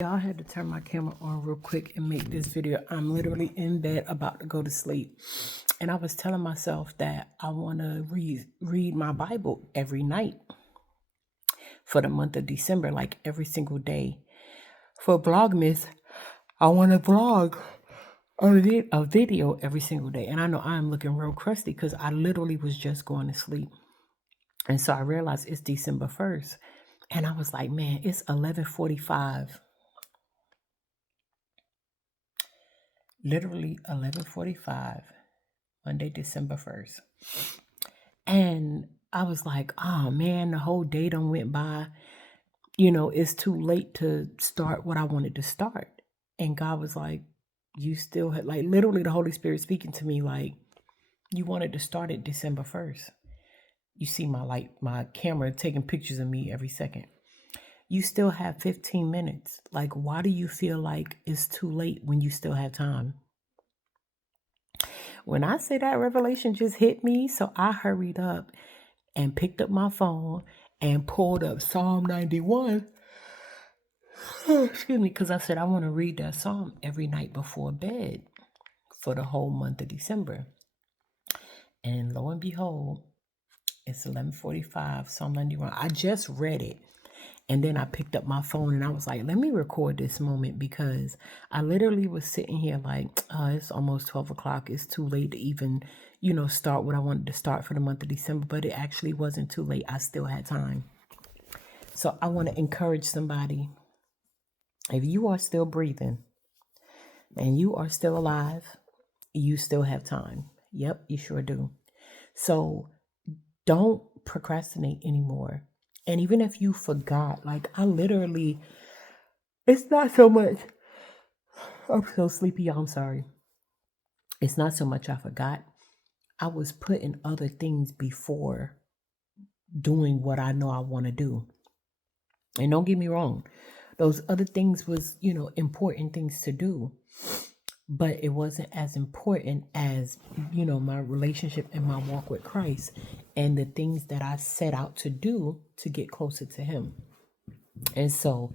Y'all had to turn my camera on real quick and make this video. I'm literally in bed about to go to sleep. And I was telling myself that I want to read my Bible every night for the month of December, like every single day. For Vlogmas, I want to vlog a video every single day. And I know I'm looking real crusty because I literally was just going to sleep. And so I realized it's December 1st. And I was like, man, it's 11:45. Literally 11:45, Monday, December 1st. And I was like, oh man, the whole day done went by. You know, it's too late to start what I wanted to start. And God was like, you still had, like, literally the Holy Spirit speaking to me, like, you wanted to start it December 1st. You see my camera taking pictures of me every second. You still have 15 minutes. Like, why do you feel like it's too late when you still have time? When I say that revelation just hit me, so I hurried up and picked up my phone and pulled up Psalm 91. Excuse me, because I said I want to read that psalm every night before bed for the whole month of December. And lo and behold, it's 11:45, Psalm 91. I just read it. And then I picked up my phone and I was like, let me record this moment, because I literally was sitting here like, it's almost 12 o'clock. It's too late to even, start what I wanted to start for the month of December. But it actually wasn't too late. I still had time. So I want to encourage somebody. If you are still breathing and you are still alive, you still have time. Yep, you sure do. So don't procrastinate anymore. And even if you forgot, like I literally, it's not so much, I'm so sleepy, I'm sorry. It's not so much I forgot. I was putting other things before doing what I know I want to do. And don't get me wrong, those other things was, important things to do. But it wasn't as important as, my relationship and my walk with Christ and the things that I set out to do to get closer to him. And so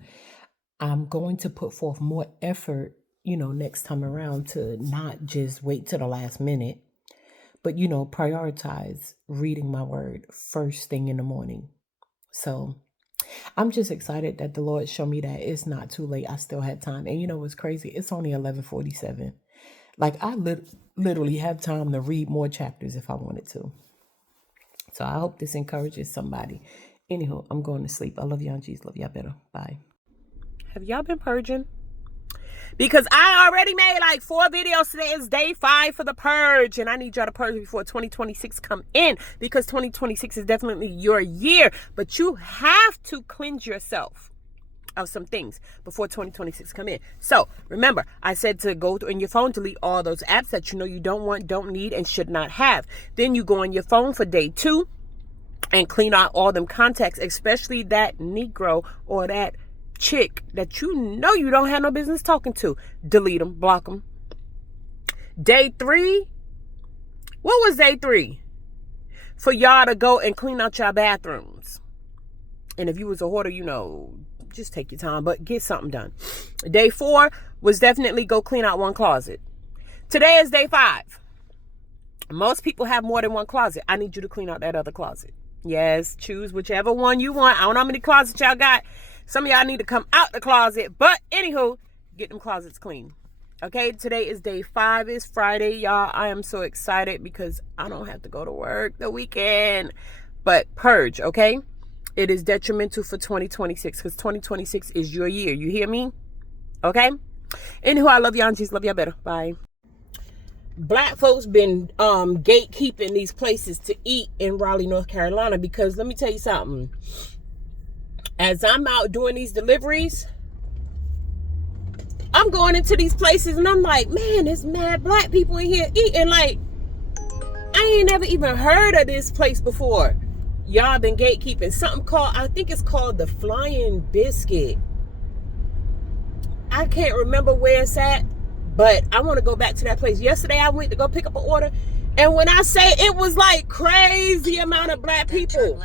I'm going to put forth more effort, next time around, to not just wait till the last minute, but, prioritize reading my word first thing in the morning. So I'm just excited that the Lord showed me that it's not too late. I still had time. And you know what's crazy? It's only 11:47. Like I literally have time to read more chapters if I wanted to. So I hope this encourages somebody. Anywho, I'm going to sleep. I love y'all. Jesus, love y'all better. Bye. Have y'all been purging? Because I already made like 4 videos. Today is day 5 for the purge. And I need y'all to purge before 2026 come in. Because 2026 is definitely your year. But you have to cleanse yourself of some things before 2026 come in. So remember, I said to go in your phone, delete all those apps that you don't want, don't need, and should not have. Then you go on your phone for day 2 and clean out all them contacts, especially that Negro or that chick that you don't have no business talking to. Delete them, block them. Day 3, what was day 3? For y'all to go and clean out your bathrooms. And if you was a hoarder, just take your time, but get something done. Day 4 was definitely go clean out one closet. Today is day 5. Most people have more than one closet. I need you to clean out that other closet. Yes, choose whichever one you want. I don't know how many closets y'all got. Some of y'all need to come out the closet. But anywho, get them closets clean. Okay, today is day 5. It's Friday, y'all. I am so excited because I don't have to go to work the weekend. But purge, okay? It is detrimental for 2026 because 2026 is your year. You hear me? Okay? Anywho, I love y'all. Jesus, love y'all better. Bye. Black folks been gatekeeping these places to eat in Raleigh, North Carolina, because let me tell you something. As I'm out doing these deliveries, I'm going into these places and I'm like, man, there's mad black people in here eating. Like, I ain't never even heard of this place before. Y'all been gatekeeping. Something called, I think it's called the Flying Biscuit. I can't remember where it's at, but I want to go back to that place. Yesterday I went to go pick up an order, and when I say it was like crazy amount of black people.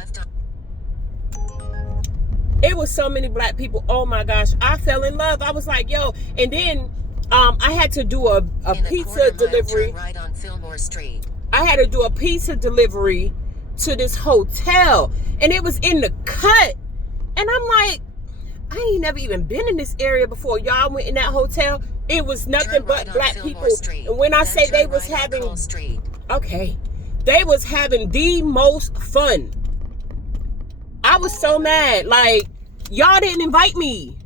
It was so many black people. Oh my gosh, I fell in love. I was like, yo. And then I had to do a pizza delivery. Right on Fillmore Street. I had to do a pizza delivery to this hotel, and it was in the cut. And I'm like, I ain't never even been in this area before. Y'all went in that hotel. It was nothing but black people. And when I say they was having, okay, they was having the most fun. I was so mad. Like, y'all didn't invite me.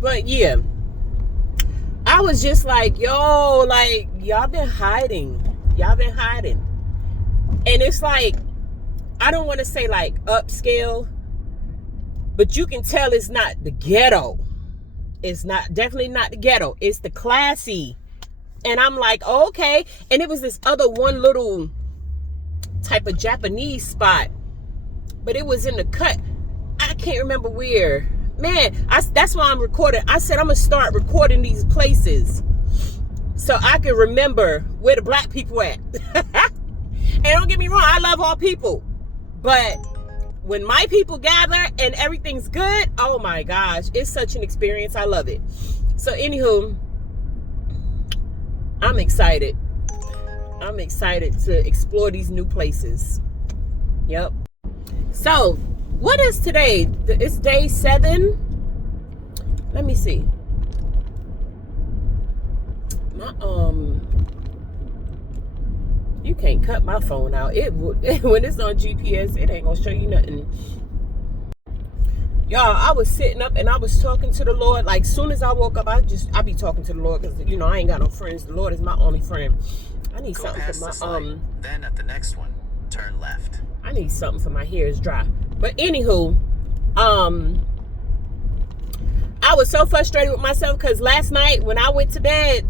But yeah, I was just like, yo, like, y'all been hiding. Y'all been hiding. And it's like, I don't want to say like upscale, but you can tell it's not the ghetto. It's not, definitely not the ghetto. It's the classy. And I'm like, oh, okay. And it was this other one little type of Japanese spot, but it was in the cut. I can't remember where. Man, that's why I'm recording. I said I'm gonna start recording these places so I can remember where the black people at. And don't get me wrong, I love all people, but when my people gather and everything's good, oh my gosh, it's such an experience. I love it. So anywho, I'm excited. I'm excited to explore these new places. Yep. So, what is today? It's day 7. Let me see. My you can't cut my phone out. It when it's on GPS, it ain't gonna show you nothing. Y'all, I was sitting up and I was talking to the Lord. Like, soon as I woke up, I be talking to the Lord, because you know I ain't got no friends. The Lord is my only friend. I need something for my then at the next one, turn left. I need something for my hair is dry. But anywho, I was so frustrated with myself because last night when I went to bed,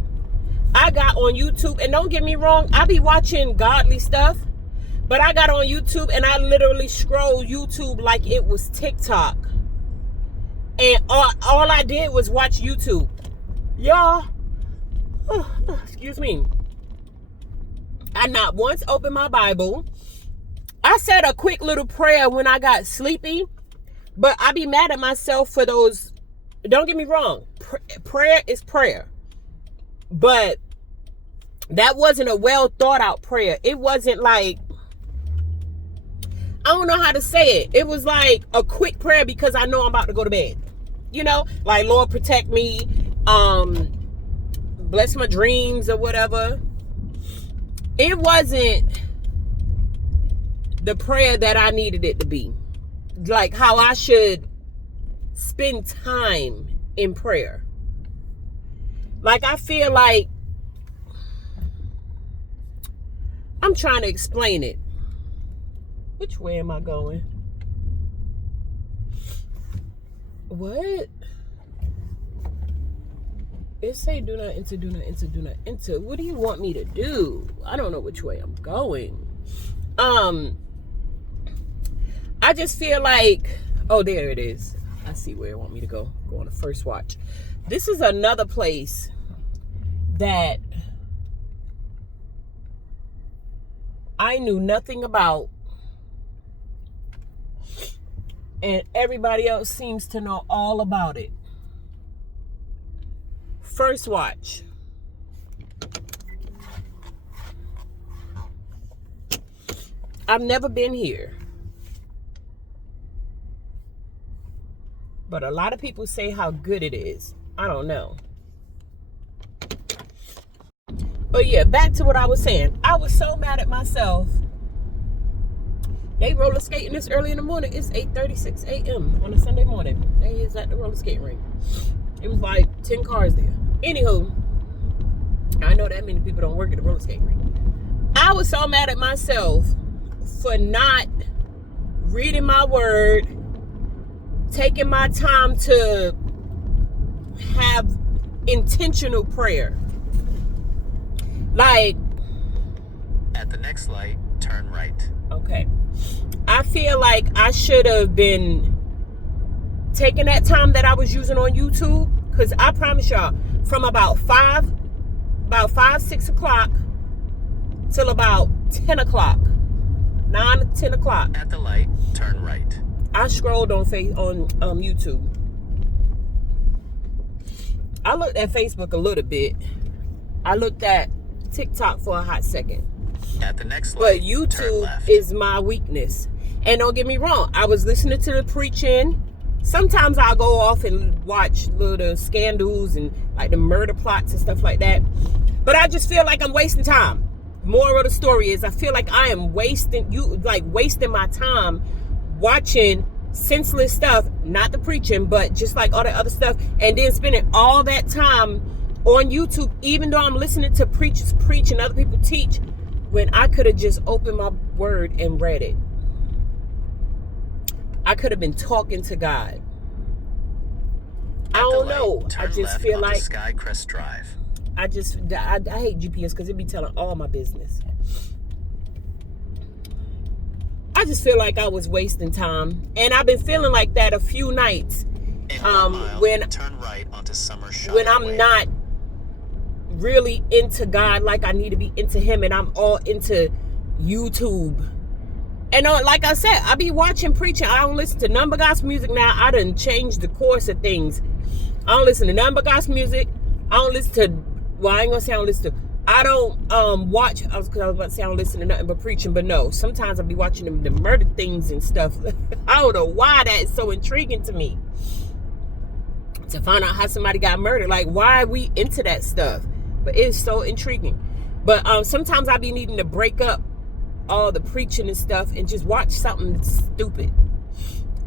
I got on YouTube, and don't get me wrong, I be watching godly stuff, but I got on YouTube and I literally scrolled YouTube like it was TikTok. And all I did was watch YouTube. Y'all, excuse me. I not once opened my Bible. I said a quick little prayer when I got sleepy, but I be mad at myself for those. Don't get me wrong. Prayer is prayer. But that wasn't a well thought out prayer. It wasn't like, I don't know how to say it. It was like a quick prayer because I know I'm about to go to bed. You know, like, Lord, protect me. Bless my dreams or whatever. It wasn't the prayer that I needed it to be. Like how I should spend time in prayer. Like, I feel like I'm trying to explain it. Which way am I going? What? It say do not enter, do not enter, do not enter. What do you want me to do? I don't know which way I'm going. I just feel like, oh, there it is. I see where it want me to go. Go on the first watch. This is another place that I knew nothing about, and everybody else seems to know all about it. First watch. I've never been here, but a lot of people say how good it is. I don't know. But yeah, back to what I was saying. I was so mad at myself. They roller skating this early in the morning. It's 8:36 a.m. on a Sunday morning. They is at the roller skating rink. It was like 10 cars there. Anywho, I know that many people don't work at the roller skating rink. I was so mad at myself for not reading my word, taking my time to have intentional prayer. Like, at the next light, turn right. Okay. I feel like I should have been taking that time that I was using on YouTube, because I promise y'all, from about 5, 6 o'clock till about 10 o'clock, 9 to 10 o'clock. At the light, turn right. I scrolled on YouTube. I looked at Facebook a little bit. I looked at TikTok for a hot second. At the next But light, turn YouTube left. is my weakness. And don't get me wrong, I was listening to the preaching. Sometimes I'll go off and watch little scandals and like the murder plots and stuff like that. But I just feel like I'm wasting time. Moral of the story is I feel like I am wasting my time watching senseless stuff, not the preaching, but just like all the other stuff, and then spending all that time on YouTube, even though I'm listening to preachers preach and other people teach, when I could have just opened my word and read it. I could have been talking to God. I don't know. I just feel like Skycrest Drive. I hate GPS because it be telling all my business. I just feel like I was wasting time, and I've been feeling like that a few nights. In 1 mile, when turn right onto Summershire when I'm Way. not really into God like I need to be into Him, and I'm all into YouTube. And like I said, I be watching preaching. I don't listen to none but gospel music now. I done changed the course of things. I don't listen to none but gospel music. I don't listen to, well, I ain't gonna say I don't listen to, I don't watch, I was about to say I don't listen to nothing but preaching, but no, sometimes I'll be watching the murder things and stuff. I don't know why that is so intriguing to me. To find out how somebody got murdered. Like, why are we into that stuff? But it's so intriguing. But sometimes I be needing to break up all the preaching and stuff and just watch something stupid.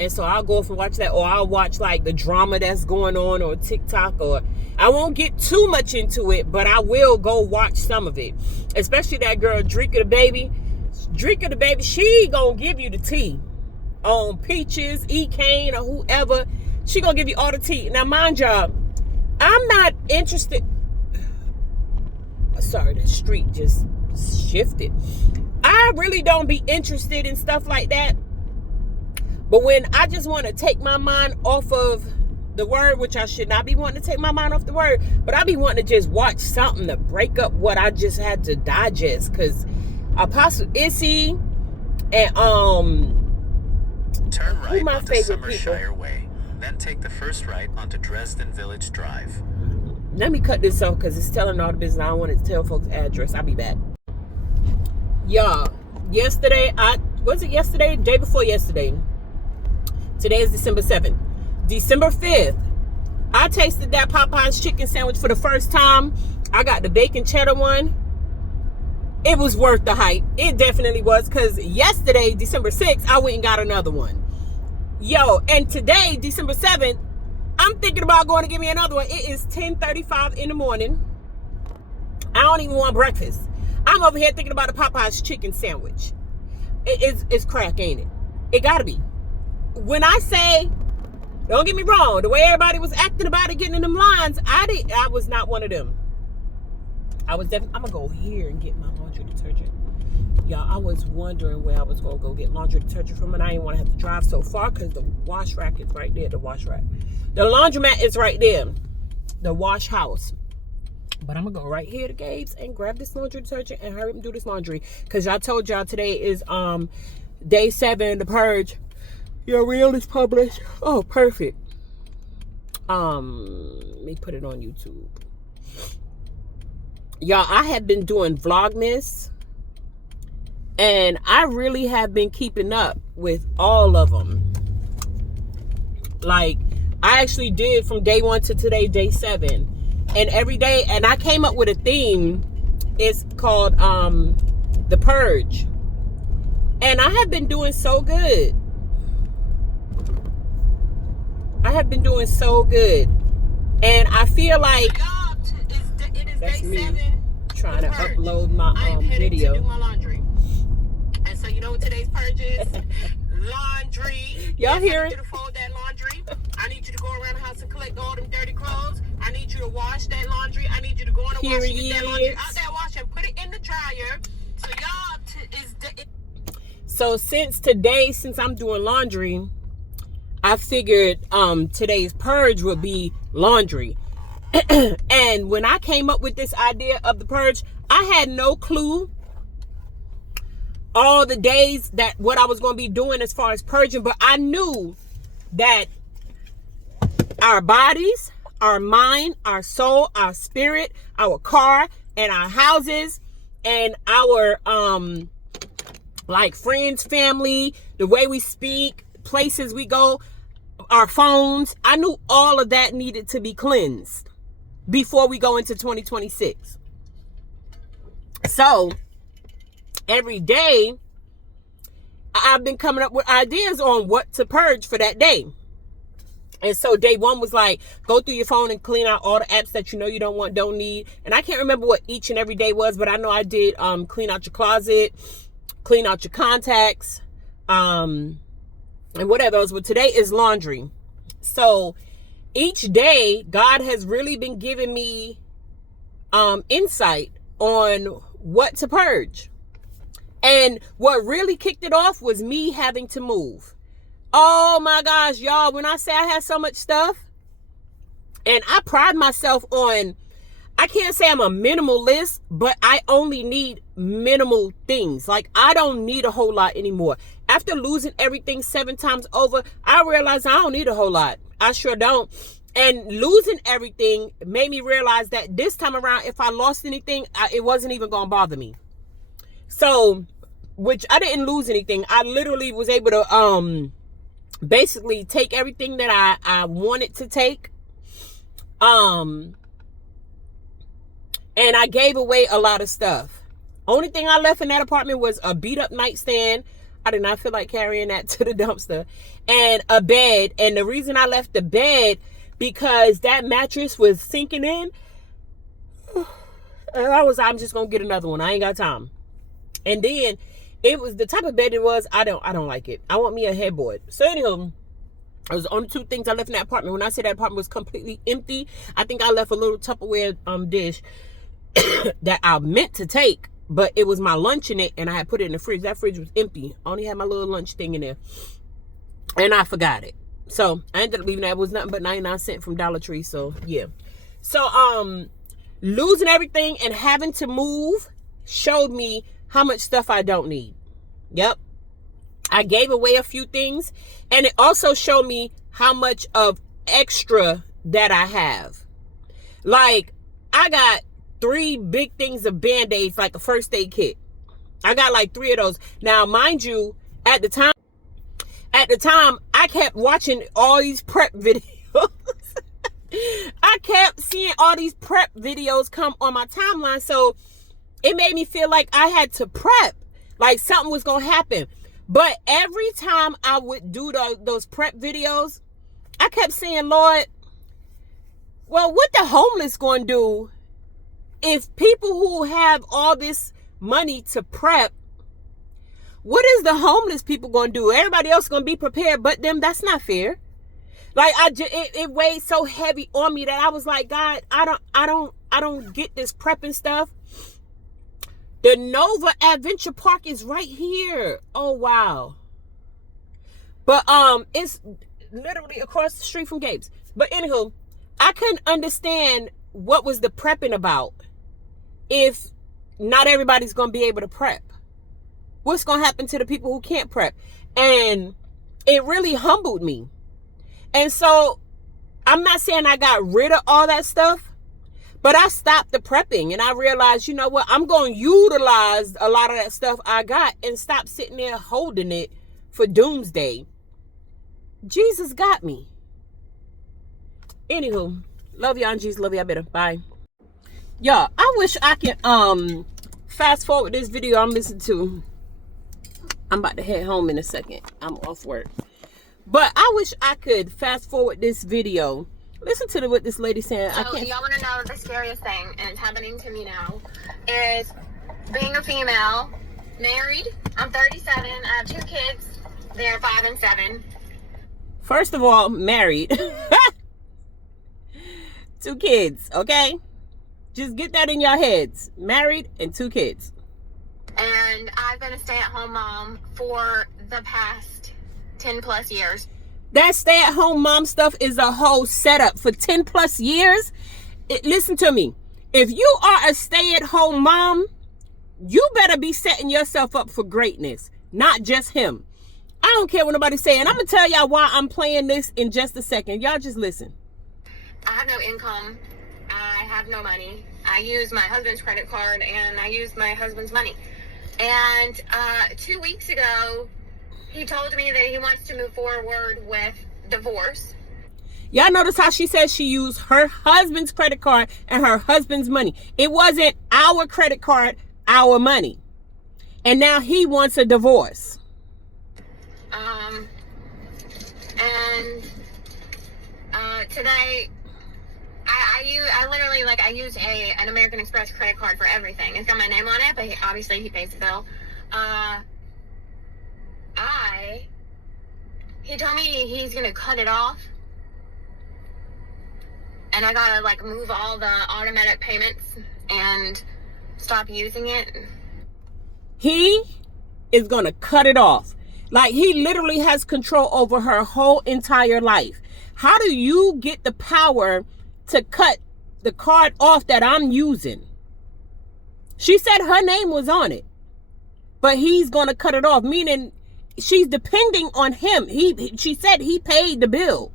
And so I'll go off and watch that, or I'll watch like the drama that's going on TikTok, or I won't get too much into it, but I will go watch some of it. Especially that girl Drika the Baby. Drika the Baby, she gonna give you the tea on Peaches, E. Kane, or whoever. She gonna give you all the tea. Now mind y'all, I'm not interested. Sorry, the street just shifted. I really don't be interested in stuff like that. But when I just want to take my mind off of the word, which I should not be wanting to take my mind off the word, but I be wanting to just watch something to break up what I just had to digest. Because Apostle Issy and turn right my onto favorite Summershire people? Way. Then take the first right onto Dresden Village Drive. Let me cut this off because it's telling all the business. I don't want to tell folks' address. I'll be back. Y'all, yesterday, day before yesterday. Today is December 7th. December 5th, I tasted that Popeye's chicken sandwich for the first time. I got the bacon cheddar one. It was worth the hype. It definitely was, because yesterday, December 6th, I went and got another one. Yo, and today, December 7th, I'm thinking about going to get me another one. It is 10:35 in the morning. I don't even want breakfast. I'm over here thinking about the Popeye's chicken sandwich. It's crack, ain't it? It gotta be. When I say, don't get me wrong, the way everybody was acting about it, getting in them lines, I was not one of them. I was definitely, I'm gonna go here and get my laundry detergent. Y'all, I was wondering where I was gonna go get laundry detergent from, and I didn't want to have to drive so far because the wash rack is right there. The wash rack, the laundromat is right there, the wash house. But I'm gonna go right here to Gabe's and grab this laundry detergent and hurry up and do this laundry, because I told y'all today is day 7, the purge. Your reel is published. Oh, perfect. Let me put it on YouTube. Y'all, I have been doing Vlogmas, and I really have been keeping up with all of them. Like, I actually did from day 1 to today, day 7. And every day, and I came up with a theme. It's called The Purge. And I have been doing so good. I have been doing so good. And I feel like that's me trying to upload my video. To do my laundry. And so you know what today's purge is? Laundry. Y'all hear it? I need you to fold that laundry. I need you to go around the house and collect all them dirty clothes. I need you to wash that laundry. I need you to go in the wash and get that laundry out that wash and put it in the dryer. So So since I'm doing laundry, I figured today's purge would be laundry. And when I came up with this idea of the purge, I had no clue all the days that what I was going to be doing as far as purging, but I knew that our bodies, our mind, our soul, our spirit, our car, and our houses, and our like friends, family, the way we speak, places we go, our phones, I knew all of that needed to be cleansed before we go into 2026. So every day I've been coming up with ideas on what to purge for that day. And so day one was like, go through your phone and clean out all the apps that you know you don't want, don't need. And I can't remember what each and every day was, but I know I did clean out your closet, clean out your contacts, and whatever else. But today is laundry. So each day, God has really been giving me insight on what to purge. And what really kicked it off was me having to move. Oh my gosh, y'all, when I say I had so much stuff, and I pride myself on, I can't say I'm a minimalist, but I only need minimal things. Like, I don't need a whole lot anymore. After losing everything 7 times over, I realized I don't need a whole lot. I sure don't. And losing everything made me realize that this time around, if I lost anything, it wasn't even going to bother me. So, which I didn't lose anything. I literally was able to basically take everything that I wanted to take. And I gave away a lot of stuff. Only thing I left in that apartment was a beat up nightstand. I did not feel like carrying that to the dumpster. And a bed. And the reason I left the bed, because that mattress was sinking in. And I'm just going to get another one. I ain't got time. And then it was the type of bed it was. I don't like it. I want me a headboard. So anywho, it was the only 2 things I left in that apartment. When I say that apartment was completely empty, I think I left a little Tupperware dish that I meant to take, but it was my lunch in it, and I had put it in the fridge. That fridge was empty. I only had my little lunch thing in there, and I forgot it. So I ended up leaving that. It was nothing but 99 cents from Dollar Tree. So yeah. So losing everything and having to move showed me how much stuff I don't need. Yep. I gave away a few things, and it also showed me how much of extra that I have. Like, I got 3 big things of Band-Aids, like a first aid kit. I got like 3 of those. Now, mind you, at the time, I kept watching all these prep videos. I kept seeing all these prep videos come on my timeline. So it made me feel like I had to prep, like something was going to happen. But every time I would do those prep videos, I kept saying, Lord, well, what the homeless going to do if people who have all this money to prep, what is the homeless people going to do? Everybody else going to be prepared but them. That's not fair. Like, it weighed so heavy on me that I was like, God, I don't get this prepping stuff. The Nova Adventure Park is right here. Oh, wow. But it's literally across the street from Gabe's. But anywho, I couldn't understand what was the prepping about if not everybody's going to be able to prep. What's going to happen to the people who can't prep? And it really humbled me. And so I'm not saying I got rid of all that stuff, but I stopped the prepping and I realized, you know what, I'm going to utilize a lot of that stuff I got and stop sitting there holding it for doomsday. Jesus got me. Anywho, love y'all and Jesus love y'all better. Bye. Y'all, I wish I could fast forward this video I'm listening to. I'm about to head home in a second. I'm off work. But I wish I could fast forward this video. Listen to what this lady said. So y'all want to know the scariest thing, and it's happening to me now, is being a female, married. I'm 37. I have 2 kids. They're 5 and 7. First of all, married. 2 kids, okay? Just get that in your heads. Married and 2 kids. And I've been a stay-at-home mom for the past 10 plus years. That stay-at-home mom stuff is a whole setup for 10 plus years. Listen to me. If you are a stay-at-home mom, you better be setting yourself up for greatness, not just him. I don't care what nobody's saying. I'm going to tell y'all why I'm playing this in just a second. Y'all just listen. I have no income. I have no money. I use my husband's credit card and I use my husband's money. And 2 weeks ago, he told me that he wants to move forward with divorce. Y'all notice how she says she used her husband's credit card and her husband's money. It wasn't our credit card, our money. And now he wants a divorce. Today, I literally, like, I use an American Express credit card for everything. It's got my name on it, but obviously he pays the bill. He told me he's gonna cut it off, and I gotta, like, move all the automatic payments and stop using it. He is gonna cut it off. Like, he literally has control over her whole entire life. How do you get the power to cut the card off that I'm using? She said her name was on it, but he's going to cut it off, meaning she's depending on him. She said he paid the bill.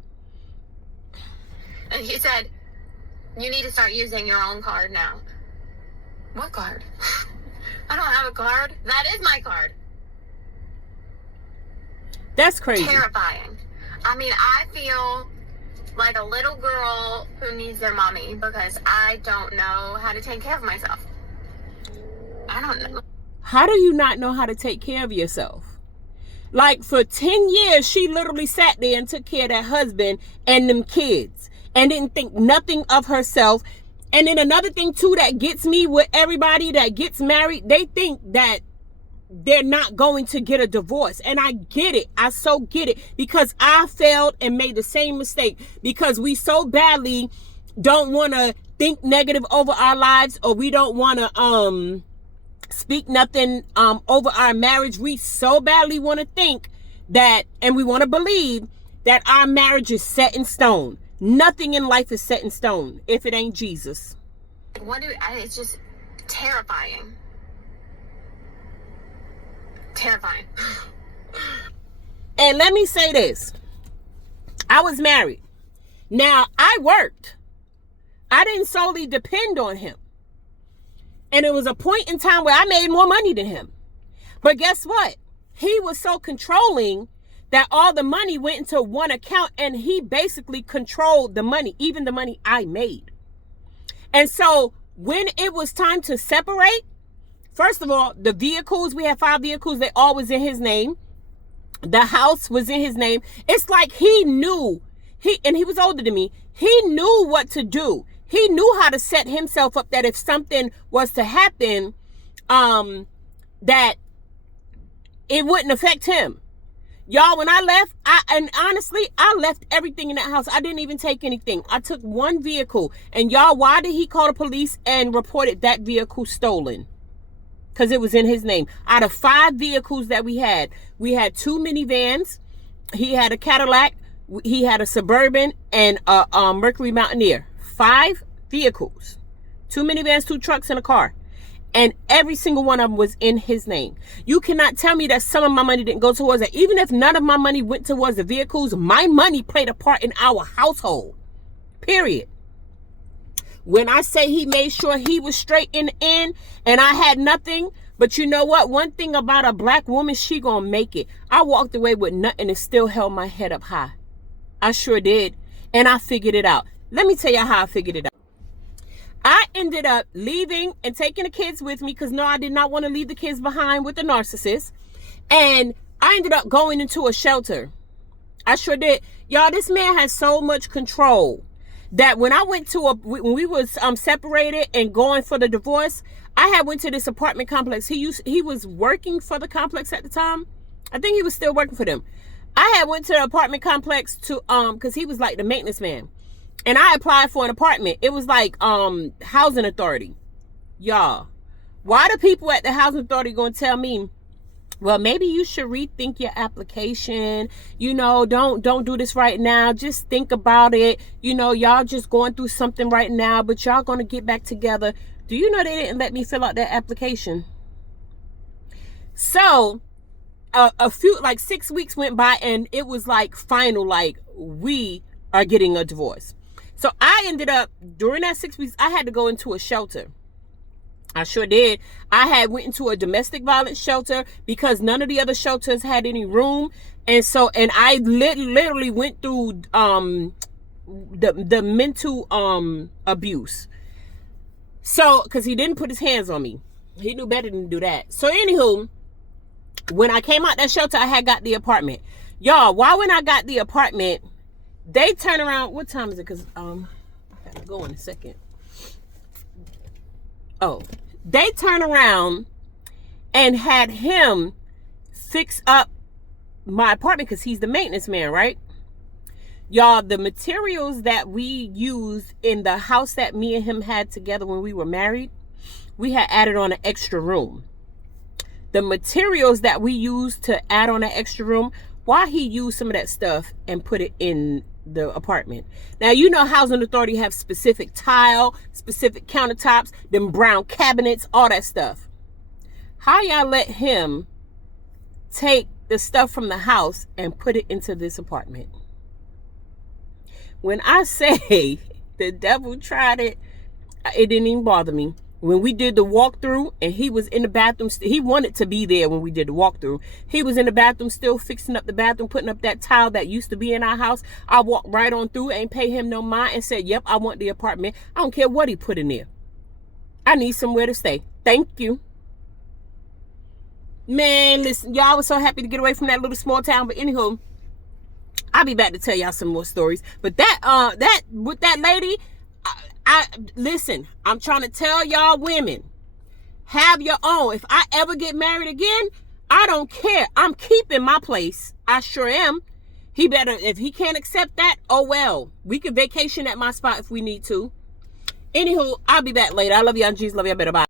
And he said, you need to start using your own card now. What card? I don't have a card. That is my card. That's crazy. Terrifying. I mean, I feel like a little girl who needs their mommy because I don't know how to take care of myself. I don't know. How do you not know how to take care of yourself? Like, for 10 years, she literally sat there and took care of that husband and them kids and didn't think nothing of herself. And then another thing, too, that gets me with everybody that gets married, they think that they're not going to get a divorce. And I get it. I so get it, because I failed and made the same mistake, because we so badly don't want to think negative over our lives, or we don't want to speak nothing over our marriage. We so badly want to think that, and we want to believe that our marriage is set in stone. Nothing in life is set in stone if it ain't Jesus. It's just terrifying. Terrifying. And let me say this. I was married. Now, I worked. I didn't solely depend on him. And it was a point in time where I made more money than him. But guess what? He was so controlling that all the money went into one account, and he basically controlled the money, even the money I made. And so when it was time to separate, first of all, the vehicles, we had 5 vehicles, they all was in his name. The house was in his name. It's like he knew, and he was older than me, he knew what to do. He knew how to set himself up that if something was to happen, that it wouldn't affect him. Y'all, when I left, and honestly, I left everything in that house. I didn't even take anything. I took 1 vehicle. And y'all, why did he call the police and reported that vehicle stolen? Because it was in his name. Out of 5 vehicles that we had 2 minivans. He had a Cadillac. He had a Suburban and a Mercury Mountaineer. 5 vehicles. 2 minivans, 2 trucks, and a car. And every single one of them was in his name. You cannot tell me that some of my money didn't go towards it. Even if none of my money went towards the vehicles, my money played a part in our household. Period. When I say he made sure he was straight in the end and I had nothing, but you know what? One thing about a black woman, she gonna make it. I walked away with nothing and still held my head up high. I sure did. And I figured it out. Let me tell you how I figured it out. I ended up leaving and taking the kids with me because, no, I did not want to leave the kids behind with the narcissist. And I ended up going into a shelter. I sure did. Y'all, this man has so much control that when I went to when we was separated and going for the divorce, I had went to this apartment complex. He was working for the complex at the time. I think he was still working for them. I had went to the apartment complex to because he was like the maintenance man. And I applied for an apartment. It was like housing authority. Y'all, why do people at the housing authority going to tell me, well, maybe you should rethink your application. You know, don't do this right now. Just think about it. You know, y'all just going through something right now, but y'all going to get back together. Do you know they didn't let me fill out that application? So a few, like 6 weeks went by, and it was like final, like we are getting a divorce. So I ended up, during that 6 weeks, I had to go into a shelter. I sure did. I had went into a domestic violence shelter because none of the other shelters had any room. And so, and I literally went through the mental abuse. So, because he didn't put his hands on me. He knew better than to do that. So anywho, when I came out that shelter, I had got the apartment. Y'all, why when I got the apartment, they turn around. What time is it? Because I gotta go in a second. Oh, they turn around and had him fix up my apartment because he's the maintenance man, right? Y'all, the materials that we used in the house that me and him had together when we were married, we had added on an extra room. The materials that we used to add on an extra room, why he used some of that stuff and put it in the apartment. Now, you know, housing authority have specific tile, specific countertops, them brown cabinets, all that stuff. How y'all let him take the stuff from the house and put it into this apartment? When I say the devil tried it, it didn't even bother me. When we did the walkthrough and he was in the bathroom, he wanted to be there when we did the walkthrough. He was in the bathroom still fixing up the bathroom, putting up that tile that used to be in our house. I walked right on through, ain't pay him no mind, and said, yep, I want the apartment. I don't care what he put in there. I need somewhere to stay. Thank you. Man, listen, y'all, I was so happy to get away from that little small town. But anywho, I'll be back to tell y'all some more stories. But that with that lady, I listen, I'm trying to tell y'all women, have your own. If I ever get married again, I don't care. I'm keeping my place. I sure am. He better, if he can't accept that, oh well. We can vacation at my spot if we need to. Anywho, I'll be back later. I love y'all. Jesus, love y'all better. Bye.